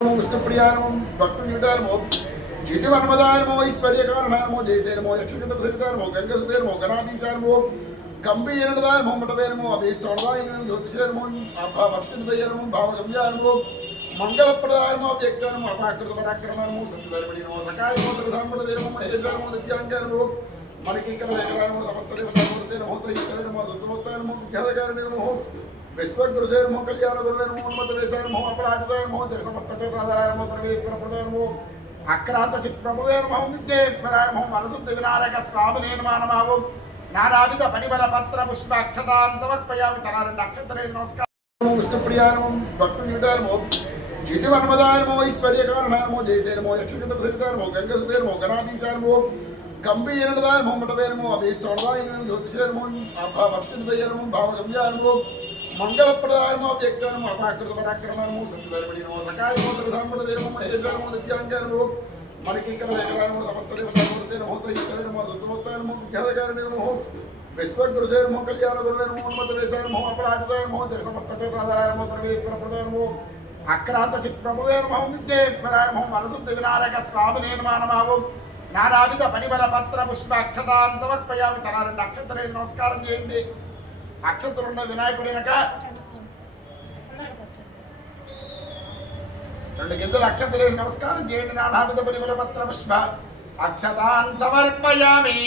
విష్ణుప్రియానమో భక్తనిమితానమో జితివన్మదానమో ఐశ్వర్యకారణానమో జయసేనమో యక్షకిందసేనమో గంగసుదేనమో గణాధీశానమో కంబీయనదానమో మఠవేనమో అభీష్టవరదాయనమో జ్యోతిషేనమో భక్తినిదయనమో భావగమ్యానమో మంగళప్రదానమో వ్యక్తనమో అపాకృత పరాక్రమనమో సత్యధర్మిణినమో సకాయమో సర్వసాంబడదేనమో మహేశ్వరమో దివ్యాంగనమో మనకింకరమో సమస్త దేవతామూర్తేనమో సహితనమో సుతమోత్తనమో విఖ్యాతకారణమో విశ్వగురుసేనమో కళ్యాణ గురువేనమో ఉన్మతవేశానమో అపరాజితానమో జగసమస్తదేవతాధారాయనమో సర్వేశ్వర ప్రదానమో అక్రాంత చిత్ప్రభువేనమో విఘ్నేశ్వరాయనమో మనసుద్ధి వినాయక స్వామినే నమః నానావిధ పరిమళ పత్ర పుష్ప అక్షతాన్ సమర్పయామి. తన రెండు అక్షతలే నమస్కారం. విష్ణుప్రియానమో భక్తనిమితానమో జితివన్మదానమో ఐశ్వర్యకారణానమో జయసేనమో యక్షకిందసేనమో గంగసుదేనమో గణాధీశానమో కంబీయనదానమో మఠవేనమో అభీష్టవరదాయనమో జ్యోతిషేనమో భక్తినిదయనమో భావగమ్యానమో మంగళప్రదానమో వ్యక్తనమో అపాకృత పరాక్రమనమో సత్యధర్మిణినమో సకాయమో సర్వసాంబడదేనమో మహేశ్వరమో దివ్యాంగనమో మనకింకరమో సమస్త దేవతామూర్తేనమో సహితనమో సుతమోత్తనమో విఖ్యాతకారణమో విశ్వగురుసేనమో కళ్యాణ గురువేనమో ఉన్మతవేశానమో అపరాజితానమో జగసమస్తదేవతాధారాయనమో సర్వేశ్వర ప్రదానమో అక్రాంత చిత్ప్రభువేనమో విఘ్నేశ్వరాయనమో మనసుద్ధి వినాయక స్వామినే నమః నానావిధ పరిమళ పత్ర పుష్ప అక్షతాన్ సమర్పయామి. తన రెండు అక్షతలే నమస్కారం చేయండి. అక్షతులున్న వినాయకుడినక రెండు గింజలు అక్షతలేసి నమస్కారం చేయండి. నానావిధ పరిమళ పత్ర పుష్ప అక్షతాన్ సమర్పయామి.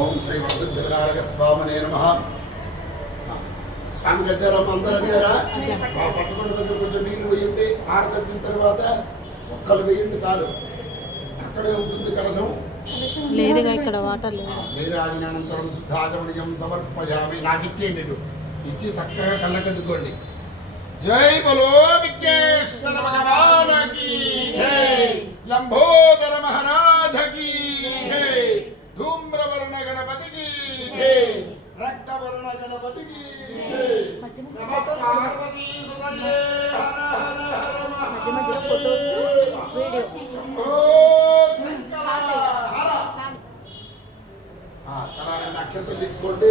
ఓం శ్రీ వసుద్ధనారక స్వామినే నమః. స్వామి గద్దారమ్మ అందరూ అద్దారా? ఆ పట్టుకున్న దగ్గర కొంచెం నీళ్లు వేయండి. ఆరదగ్గిన తర్వాత ఒక్కలు వేయండి చాలు. అక్కడే ఉంటుంది కలశం. లేదుగా ఇక్కడ వాటర్ లేదు. నీరాజనానంతరం శుద్ధాచమణీయం సమర్పయామి. నాకు ఇచ్చేయండి. ఇటు ఇచ్చి చక్కగా కళ్ళకద్దుకోండి. జై బలో విఘ్నేశ్వర భగవానకి జై, లంబోదర మహారాజకి జై, ధూమ్రవర్ణ గణపతికి జై, రక్తవర్ణ గణపతికి జై. నమః పార్వతీ సుతయే హర హర హర తన రెండు అక్షతలు తీసుకోండి.